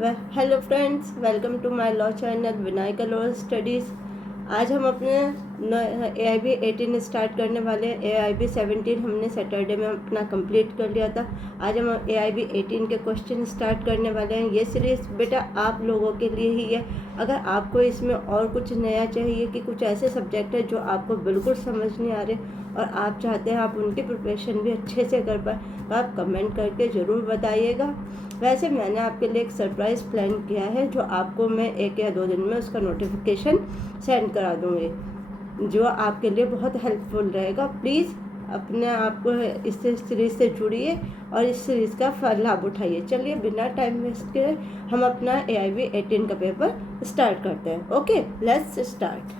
Hello friends, welcome to my law channel Vinayaka law studies. आज हम अपने AIB 18 स्टार्ट करने वाले हैं। AIB 17 हमने सैटरडे में अपना कंप्लीट कर लिया था। आज हम AIB 18 के क्वेश्चन स्टार्ट करने वाले हैं। ये सीरीज़ बेटा आप लोगों के लिए ही है। अगर आपको इसमें और कुछ नया चाहिए कि कुछ ऐसे सब्जेक्ट है जो आपको बिल्कुल समझ नहीं आ रहे और आप चाहते हैं आप उनकी प्रिपरेशन भी अच्छे से कर पाए, तो आप कमेंट करके ज़रूर बताइएगा। वैसे मैंने आपके लिए एक सरप्राइज़ प्लान किया है जो आपको मैं 1 या 2 दिन में उसका नोटिफिकेशन सेंड करा दूँगी, जो आपके लिए बहुत हेल्पफुल रहेगा। प्लीज़ अपने आप को इस सीरीज़ से जुड़िए और इस सीरीज़ का लाभ उठाइए। चलिए बिना टाइम वेस्ट किए हम अपना AIB 18 का पेपर स्टार्ट करते हैं। Okay, let's start.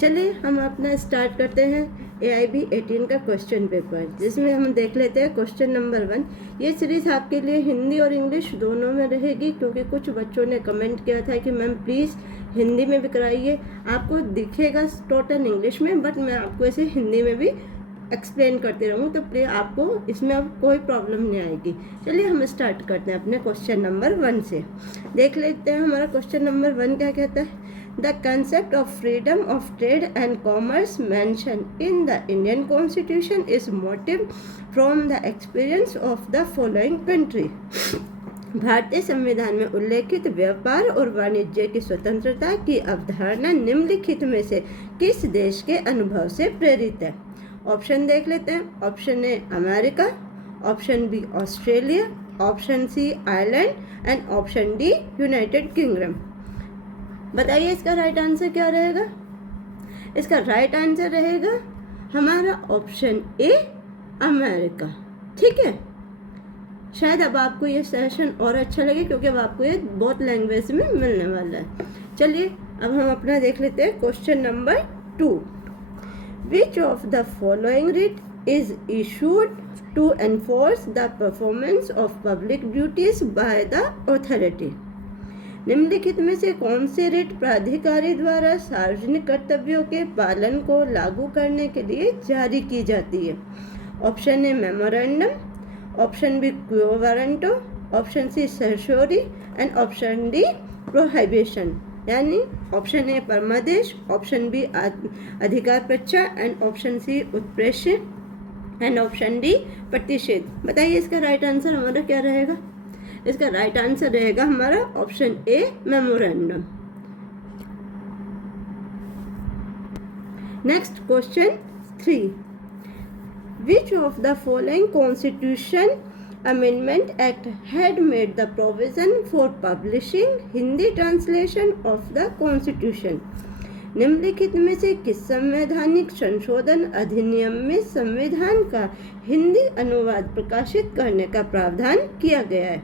चलिए हम अपना स्टार्ट करते हैं AIB 18 का क्वेश्चन पेपर, जिसमें हम देख लेते हैं क्वेश्चन नंबर 1। ये सीरीज़ आपके लिए हिंदी और इंग्लिश दोनों में रहेगी, क्योंकि कुछ बच्चों ने कमेंट किया था कि मैम प्लीज़ हिंदी में भी कराइए। आपको दिखेगा टोटल इंग्लिश में, बट मैं आपको इसे हिंदी में भी एक्सप्लेन करते रहूँ, तो प्लीज़ आपको इसमें अब कोई प्रॉब्लम नहीं आएगी। चलिए हम स्टार्ट करते हैं अपने क्वेश्चन नंबर 1 से। देख लेते हैं हमारा क्वेश्चन नंबर 1 क्या कहता है। The concept of freedom of trade and commerce mentioned in the Indian Constitution is motived from the experience of the following country. भारतीय संविधान में उल्लेखित व्यापार और वाणिज्य की स्वतंत्रता की अवधारणा निम्नलिखित में से किस देश के अनुभव से प्रेरित है? ऑप्शन देख लेते हैं। Option A America, option B Australia, option C Ireland and option D United Kingdom. बताइए इसका राइट आंसर क्या रहेगा? इसका राइट आंसर रहेगा हमारा ऑप्शन ए अमेरिका। ठीक है, शायद अब आपको ये सेशन और अच्छा लगे, क्योंकि अब आपको ये बहुत लैंग्वेज में मिलने वाला है। चलिए अब हम अपना देख लेते हैं question number 2। Which of the following writ is issued to enforce the performance of public duties by the authority? निम्नलिखित में से कौन से रिट प्राधिकारी द्वारा सार्वजनिक कर्तव्यों के पालन को लागू करने के लिए जारी की जाती है? Option A memorandum, option B quo warranto, option C certiorari and option D prohibition. यानी ऑप्शन ए परमादेश, ऑप्शन बी अधिकार प्रच्छा एंड ऑप्शन सी उत्प्रेषण एंड ऑप्शन डी प्रतिषेध। बताइए इसका राइट आंसर हमारा क्या रहेगा? इसका राइट आंसर रहेगा हमारा option A memorandum. Next question 3। Which of the following constitution amendment act had made the provision for publishing Hindi translation of the constitution? निम्नलिखित में से किस संवैधानिक संशोधन अधिनियम में संविधान का हिंदी अनुवाद प्रकाशित करने का प्रावधान किया गया है?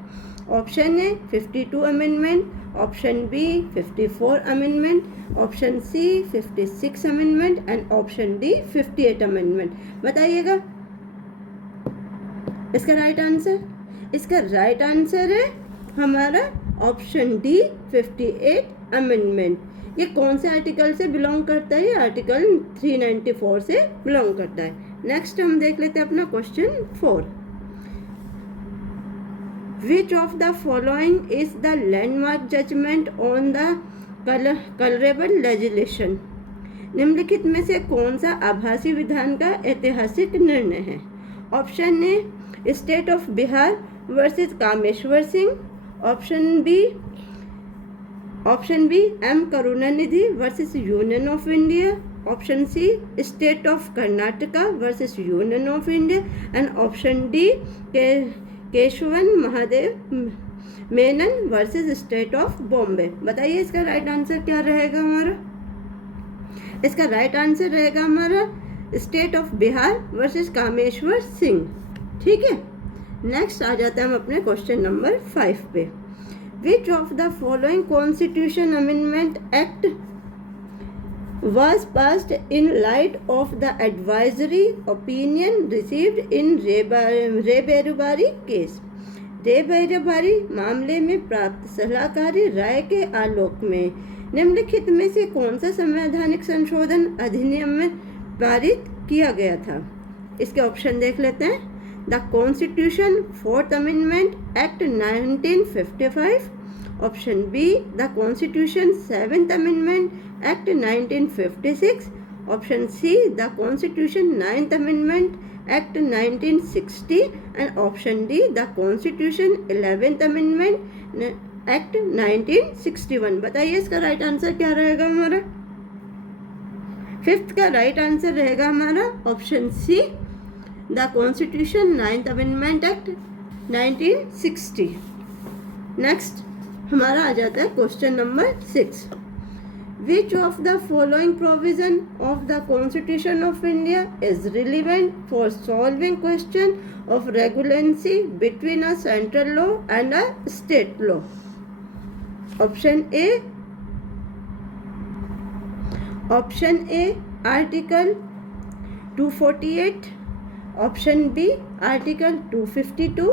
Option A 52 amendment, option B 54 amendment, option C 56 amendment and option D 58 amendment. बताइएगा इसका राइट आंसर। इसका राइट आंसर है हमारा ऑप्शन डी 58 अमेंडमेंट। ये कौन से आर्टिकल से बिलोंग करता है? आर्टिकल 394 से बिलोंग करता है। नेक्स्ट हम देख लेते हैं अपना question 4। Which of the following is the landmark judgment on the colorable legislation? निम्नलिखित में से कौन सा आभासी विधान का ऐतिहासिक निर्णय है? Option A state of Bihar versus Kameshwar Singh, option B M Karunanidhi versus union of India, option C state of Karnataka versus union of India and option D Keshavan Mahadev Menon versus state of Bombay. बताइए इसका राइट आंसर क्या रहेगा हमारा? इसका राइट आंसर रहेगा हमारा state of Bihar versus Kameshwar Singh. ठीक है, नेक्स्ट आ जाते हैं हम अपने क्वेश्चन नंबर 5 पे। विच of the following constitution amendment act was passed in light of the advisory opinion received in रे बेरुबारी केस? रे बेरुबारी मामले में प्राप्त सलाहकारी राय के आलोक में निम्नलिखित में से कौन सा संवैधानिक संशोधन अधिनियम में पारित किया गया था? इसके ऑप्शन देख लेते हैं। The constitution, 4th amendment, act 1955. Option B, the constitution, 7th amendment, act 1956. Option C, the constitution, 9th amendment, act 1960. And option D, the constitution, 11th amendment, act 1961. बताइए इसका राइट आंसर क्या रहेगा हमारा? 5th का right answer रहेगा हमारा option C, the constitution, 9th amendment act 1960. Next हमारा आ जाता है question number 6. Which of the following provision of the constitution of India is relevant for solving question of repugnancy between a central law and a state law? Option A article 248, option B article 252,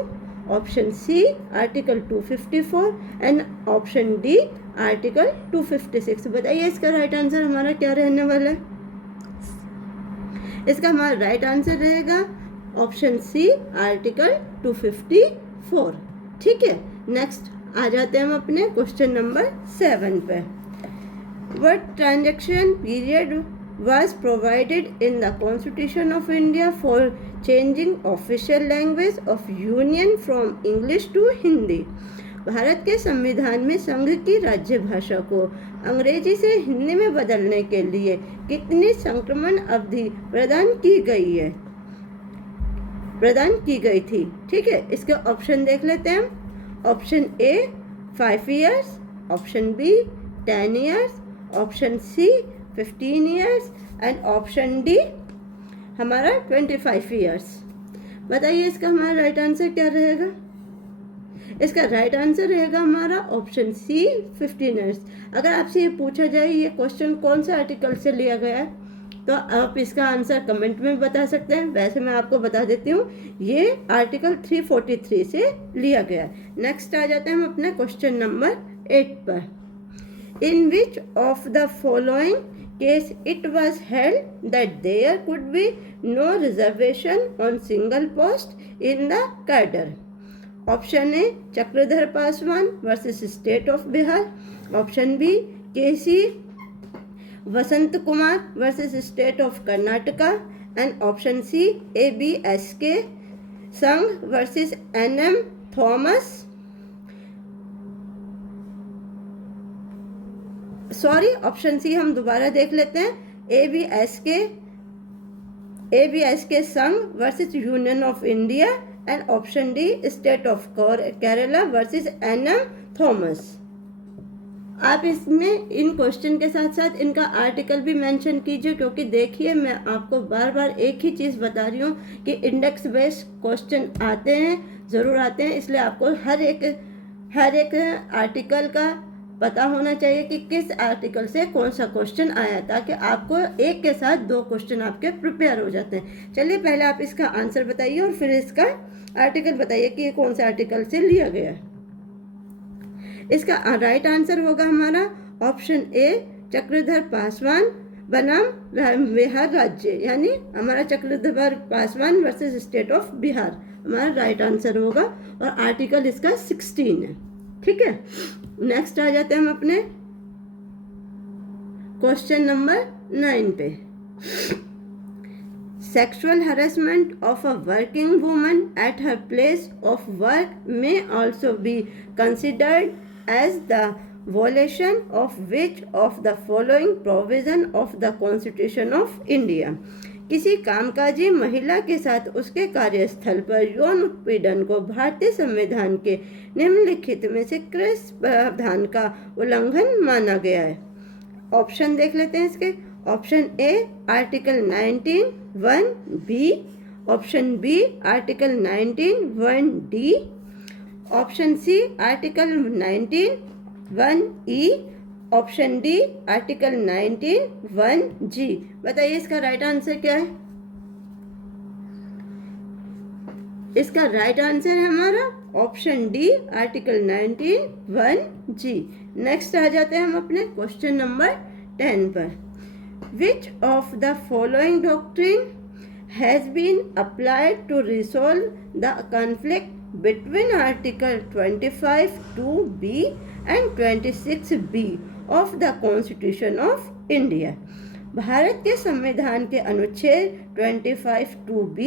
option C article 254 and option D article 256. बताइए इसका right answer हमारा क्या रहने वाला है? इसका हमारा right answer रहेगा ऑप्शन सी, आर्टिकल 254. ठीक है, नेक्स्ट आ जाते हैं हम अपने क्वेश्चन नंबर 7 पे. What transition period was provided in the Constitution of India for changing official language of Union from English to Hindi? Bharat के संविधान में संघ की राज्य भाषा को अंग्रेजी से हिंदी में बदलने के लिए कितनी संक्रमण अवधि प्रदान की गई थी? ठीक है, इसके ऑप्शन देख लेते हैं. Option A 5 years, option B 10 years, option C 15 years and option D हमारा 25 years. बताइए इसका हमारा राइट आंसर क्या रहेगा? इसका राइट आंसर रहेगा हमारा ऑप्शन सी 15 years. अगर आपसे ये पूछा जाए ये क्वेश्चन कौन सा आर्टिकल से लिया गया है तो आप इसका आंसर कमेंट में बता सकते हैं. वैसे मैं आपको बता देती हूँ ये आर्टिकल 343 से लिया गया है. नेक्स्ट आ जाते हैं हम अपने क्वेश्चन नंबर 8 पर. In which of the following case it was held that there could be no reservation on single post in the cadre? Option A Chakradhar Paswan versus state of Bihar, option B KC Vasant Kumar versus state of Karnataka and option C ABSK Sangh versus NM Thomas. Sorry, option C हम दोबारा देख लेते हैं. ABSK Sangh versus union of India and option D state of Kerala versus NM Thomas. आप इसमें इन question के साथ साथ इनका आर्टिकल भी मेंशन कीजिए क्योंकि देखिए मैं आपको बार बार एक ही चीज़ बता रही हूँ कि इंडेक्स बेस्ड क्वेश्चन आते हैं, ज़रूर आते हैं, इसलिए आपको हर एक आर्टिकल का पता होना चाहिए कि किस आर्टिकल से कौन सा क्वेश्चन आया ताकि आपको एक के साथ 2 क्वेश्चन आपके प्रिपेयर हो जाते हैं. चलिए पहले आप इसका आंसर बताइए और फिर इसका आर्टिकल बताइए कि ये कौन सा आर्टिकल से लिया गया है. इसका राइट आंसर होगा हमारा ऑप्शन ए चक्रधर पासवान बनाम बिहार राज्य, यानी हमारा Chakradhar Paswan versus state of Bihar हमारा राइट आंसर होगा और आर्टिकल इसका 16 है. ठीक है, नेक्स्ट आ जाते हैं हम अपने क्वेश्चन नंबर 9 पे. Sexual harassment of a working woman at her place of work may also be considered as the violation of which of the following provision of the Constitution of India? किसी कामकाजी महिला के साथ उसके कार्यस्थल पर यौन उत्पीड़न को भारतीय संविधान के निम्नलिखित में से किस प्रावधान का उल्लंघन माना गया है? ऑप्शन देख लेते हैं इसके. Option A article 19(1)(b), option B article 19(1)(d), option C article 19(1)(e), option D article 19(1)(g). बताइए इसका राइट आंसर क्या है? इसका राइट आंसर है हमारा option D article 19(1)(g). Next आ जाते हैं हम अपने क्वेश्चन नंबर 10 पर. Which of the following doctrine has been applied to resolve the conflict between Article 25(2)(b) and 26(b) of the Constitution of India. Bharat के संविधान के अनुच्छेद 25(2)(b)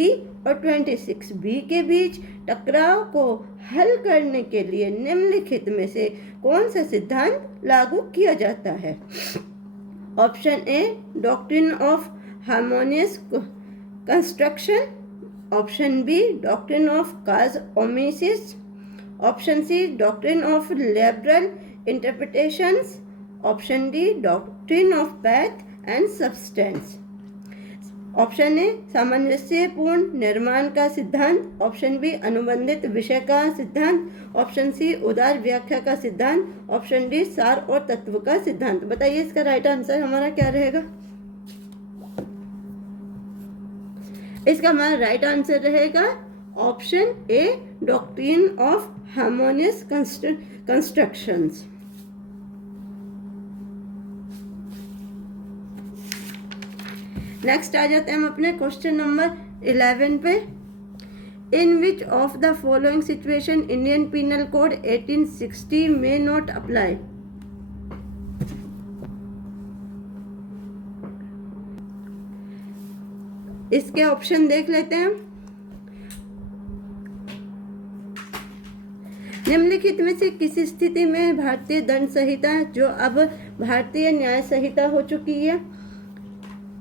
और 26(b) के बीच टकराव को हल करने के लिए निम्नलिखित में से कौन सा सिद्धांत लागू किया जाता है? Option A, doctrine of harmonious construction. Option B, doctrine of casus omissus. Option C, doctrine of liberal interpretations. Option D, doctrine of pith and substance. Option A, सामंजस्यपूर्ण निर्माण का सिद्धांत. ऑप्शन बी, अनुबंधित विषय का सिद्धांत. ऑप्शन सी, उदार व्याख्या का सिद्धांत. ऑप्शन डी, सार और तत्व का सिद्धांत. बताइए इसका राइट आंसर हमारा क्या रहेगा? इसका हमारा राइट आंसर रहेगा option A, doctrine of harmonious constructions. Next आ जाते हैं हम अपने क्वेश्चन नंबर 11 पे. In which of the following situation Indian penal code 1860 may not apply? इसके ऑप्शन देख लेते हैं. निम्नलिखित में से किस स्थिति में भारतीय दंड संहिता, जो अब भारतीय न्याय संहिता हो चुकी है,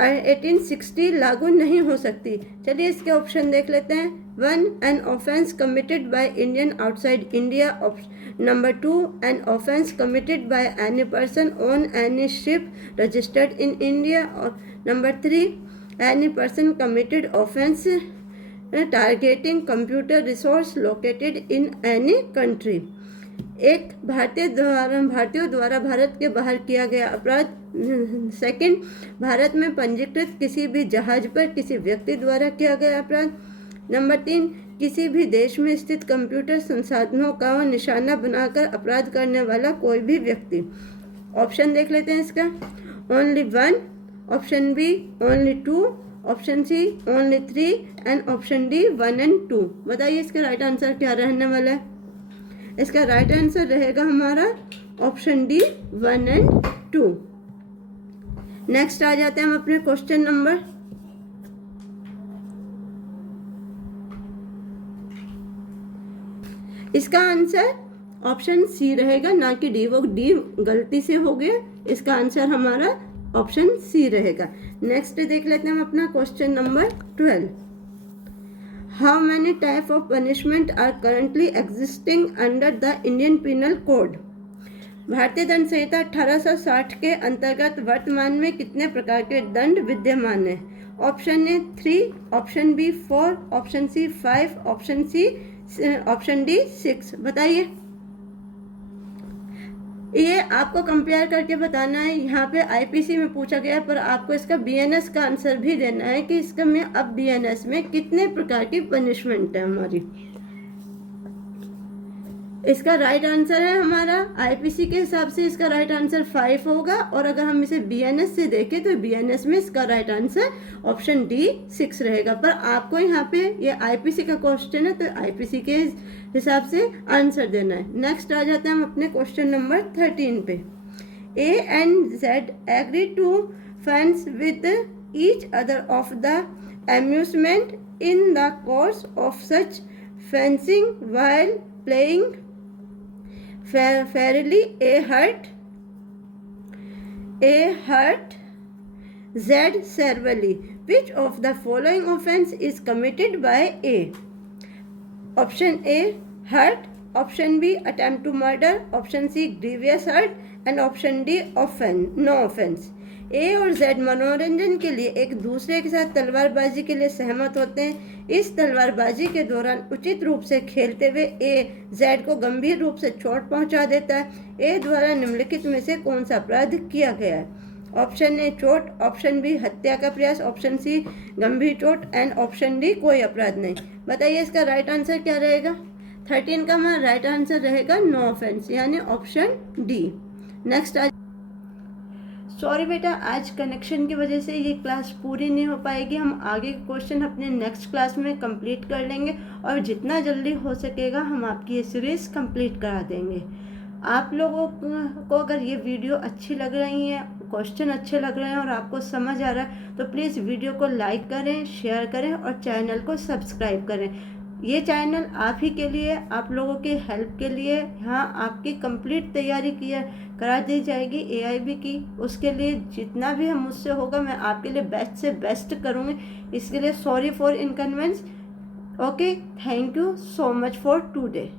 1860 लागू नहीं हो सकती? चलिए इसके ऑप्शन देख लेते हैं. 1, an offence committed by Indian outside India. Number 2, an offence committed by any person on any ship registered in India. और number 3, any person committed offence targeting computer resource located in any country. एक, भारतीयों द्वारा भारत के बाहर किया गया अपराध. Second, Bharat में पंजीकृत किसी भी जहाज पर किसी व्यक्ति द्वारा किया गया अपराध. नंबर 3, किसी भी देश में स्थित कंप्यूटर संसाधनों का निशाना बनाकर अपराध करने वाला कोई भी व्यक्ति. ऑप्शन देख लेते हैं इसका. Only 1, option B only 2, option C only 3 and option D 1 and 2. बताइए इसका राइट आंसर क्या रहने वाला है? इसका राइट आंसर रहेगा हमारा ऑप्शन डी 1 and 2. नेक्स्ट आ जाते हैं हम अपने क्वेश्चन नंबर. इसका आंसर ऑप्शन सी रहेगा, ना कि डी. वो डी गलती से हो गया. इसका आंसर हमारा ऑप्शन सी रहेगा. नेक्स्ट देख लेते हैं हम अपना question number 12. How many type of punishment are currently existing under the Indian penal code? भारतीय दंड संहिता 1860 के अंतर्गत वर्तमान में कितने प्रकार के दंड विद्यमान है? Option A 3, option B 4, option C 5, option D 6. बताइए. ये आपको कंपेयर करके बताना है. यहाँ पे आईपीसी में पूछा गया है, पर आपको इसका बीएनएस का आंसर भी देना है कि इसका में अब बीएनएस में कितने प्रकार की पनिशमेंट है हमारी. इसका राइट आंसर है हमारा आईपीसी के हिसाब से इसका राइट आंसर 5 होगा. और अगर हम इसे बीएनएस से देखें तो बीएनएस में इसका राइट आंसर ऑप्शन डी 6 रहेगा. पर आपको यहाँ पे ये आईपीसी का क्वेश्चन है तो आईपीसी के हिसाब से आंसर देना है. नेक्स्ट आ जाते हैं हम अपने क्वेश्चन नंबर 13 पे. A and Z agree to fence with each other of the amusement in the course of such fencing while playing fairly. A hurt, Z severely. Which of the following offense is committed by A? Option A hurt, option B attempt to murder, option C grievous hurt and option D no offense. A और Z मनोरंजन के लिए एक दूसरे के साथ तलवारबाजी के लिए सहमत होते हैं. इस तलवारबाजी के दौरान उचित रूप से खेलते हुए A Z को गंभीर रूप से चोट पहुंचा देता है. A द्वारा निम्नलिखित में से कौन सा अपराध किया गया है? ऑप्शन ए चोट, ऑप्शन बी हत्या का प्रयास, ऑप्शन सी गंभीर चोट एंड ऑप्शन डी कोई अपराध नहीं. बताइए इसका राइट आंसर क्या रहेगा? 13 का हमारा राइट आंसर रहेगा नो ऑफेंस, यानी ऑप्शन डी. नेक्स्ट सॉरी बेटा, आज कनेक्शन की वजह से ये क्लास पूरी नहीं हो पाएगी। हम आगे के क्वेश्चन अपने नेक्स्ट क्लास में कंप्लीट कर लेंगे और जितना जल्दी हो सकेगा हम आपकी ये सीरीज़ कंप्लीट करा देंगे। आप लोगों को अगर ये वीडियो अच्छी लग रही है, क्वेश्चन अच्छे लग रहे हैं और आपको समझ आ रहा है तो प्लीज़ वीडियो को लाइक करें, शेयर करें और चैनल को सब्सक्राइब करें। ये चैनल आप ही के लिए, आप लोगों के हेल्प के लिए। यहाँ आपकी कंप्लीट तैयारी करा दी जाएगी AIB की। उसके लिए जितना भी हम मुझसे होगा मैं आपके लिए बेस्ट से बेस्ट करूँगी। इसके लिए sorry for inconvenience. Okay, thank you so much for today.